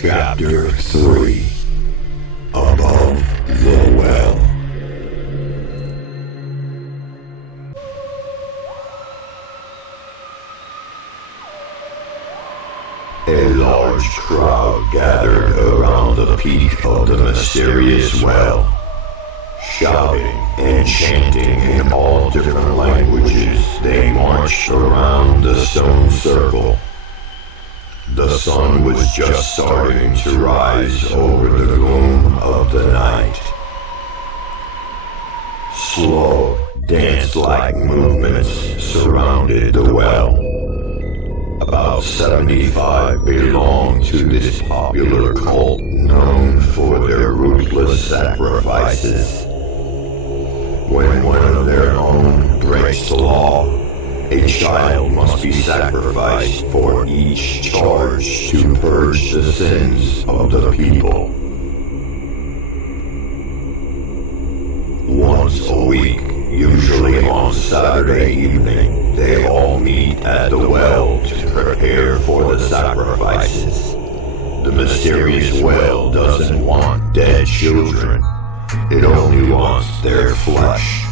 Chapter 3 Above the Well. A large crowd gathered around the peak of the mysterious well, shouting and chanting in all different languages. They marched around the stone circle. The sun was just starting to rise over the gloom of the night. Slow, dance-like movements surrounded the well. About 75 belonged to this popular cult known for their ruthless sacrifices. When one of their own breaks the law, a child must be sacrificed for each charge to purge the sins of the people. Once a week, usually on Saturday evening, they all meet at the well to prepare for the sacrifices. The mysterious well doesn't want dead children. It only wants their flesh.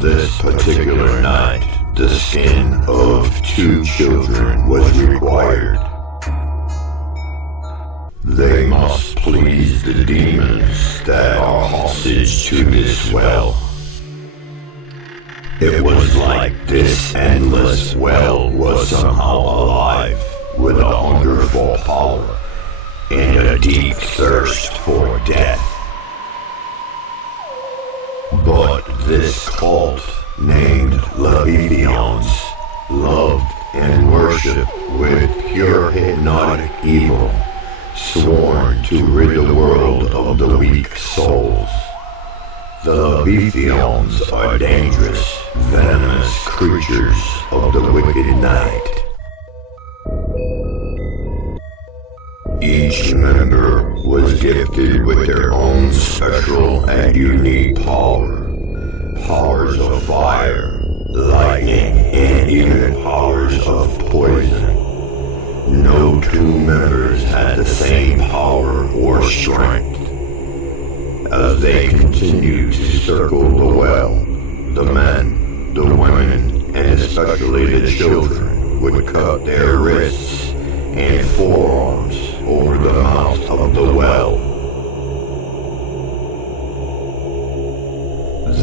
This particular night, the skin of 2 children was required. They must please the demons that are hostage to this well. It was like this endless well was somehow alive, with a hunger for power and a deep thirst for death. But this cult, named Leviathan's, loved and worshipped with pure hypnotic evil, sworn to rid the world of the weak souls. The Leviathans are dangerous, venomous creatures of the wicked night. Each member was gifted with their own special and unique powers of fire, lightning, and even powers of poison. No 2 members had the same power or strength. As they continued to circle the well, the men, the women, and especially the children would cut their wrists and forearms over the mouth of the well.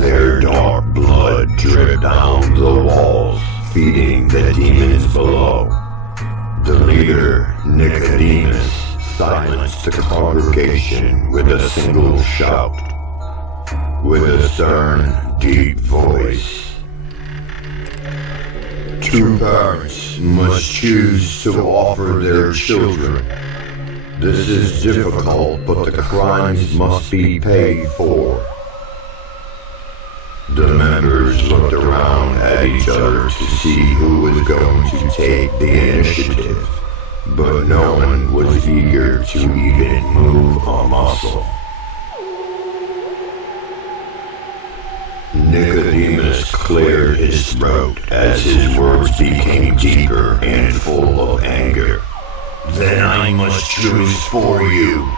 Their dark blood dripped down the walls, feeding the demons below. The leader, Nicodemus, silenced the congregation with a single shout, with a stern, deep voice. 2 parents must choose to offer their children. This is difficult, but the crimes must be paid for. The members looked around at each other to see who was going to take the initiative, but no one was eager to even move a muscle. Nicodemus cleared his throat as his words became deeper and full of anger. "Then I must choose for you."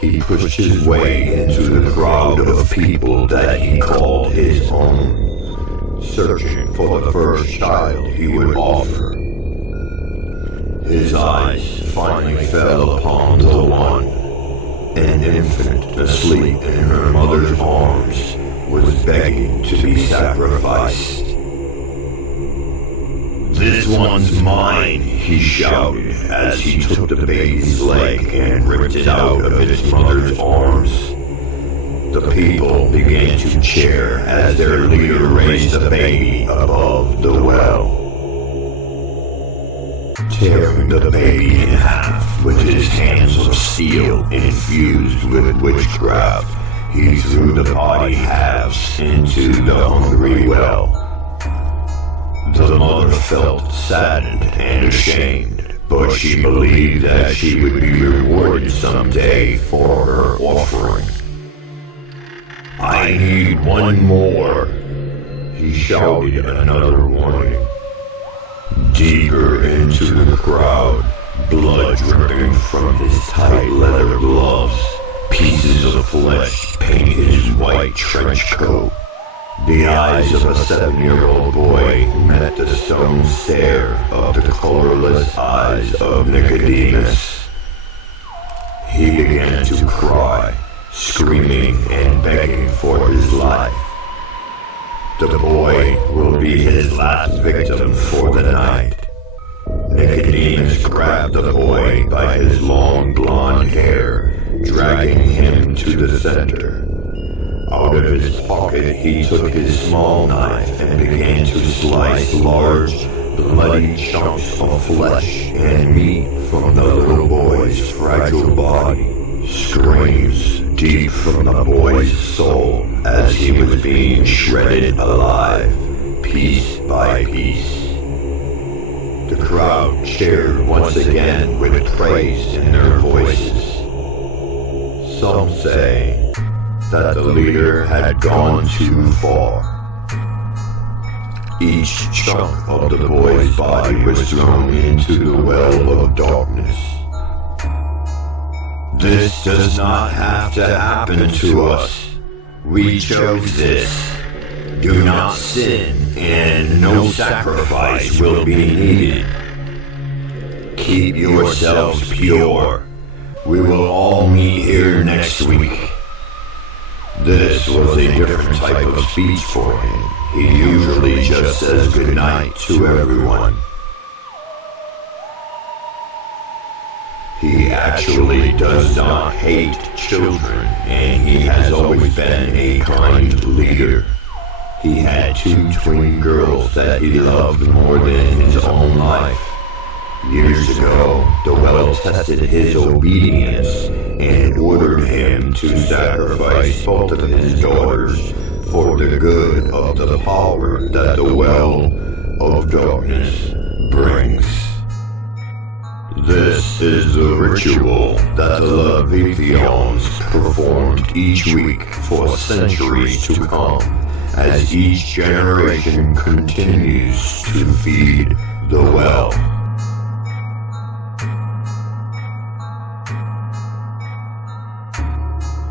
He pushed his way into the crowd of people that he called his own, searching for the first child he would offer. His eyes finally fell upon the one, an infant asleep in her mother's arms, was begging to be sacrificed. "This one's mine," he shouted as he took the baby's leg and ripped it out of its mother's arms. The people began to cheer as their leader raised the baby above the well. Tearing the baby in half with his hands of steel infused with witchcraft, he threw the body halves into the hungry well. The mother felt saddened and ashamed, but she believed that she would be rewarded someday for her offering. "I need one more," he shouted another warning. Deeper into the crowd, blood dripping from his tight leather gloves. Pieces of flesh paint his white trench coat. The eyes of a 7-year-old boy met the stone stare of the colorless eyes of Nicodemus. He began to cry, screaming and begging for his life. The boy will be his last victim for the night. Nicodemus grabbed the boy by his long blonde hair, dragging him to the center. Out of his pocket he took his small knife and began to slice large, bloody chunks of flesh and meat from the little boy's fragile body. Screams deep from the boy's soul as he was being shredded alive, piece by piece. The crowd cheered once again with praise in their voices. Some say that the leader had gone too far. Each chunk of the boy's body was thrown into the well of darkness. This does not have to happen to us. We chose this. Do not sin, and no sacrifice will be needed. Keep yourselves pure. We will all meet here next week. This was a different type of speech for him. He usually just says goodnight to everyone. He actually does not hate children, and he has always been a kind leader. He had 2 twin girls that he loved more than his own life. Years ago, the well tested his obedience and ordered him to sacrifice both of his daughters for the good of the power that the well of darkness brings. This is the ritual that the Leviathians performed each week for centuries to come, as each generation continues to feed the well.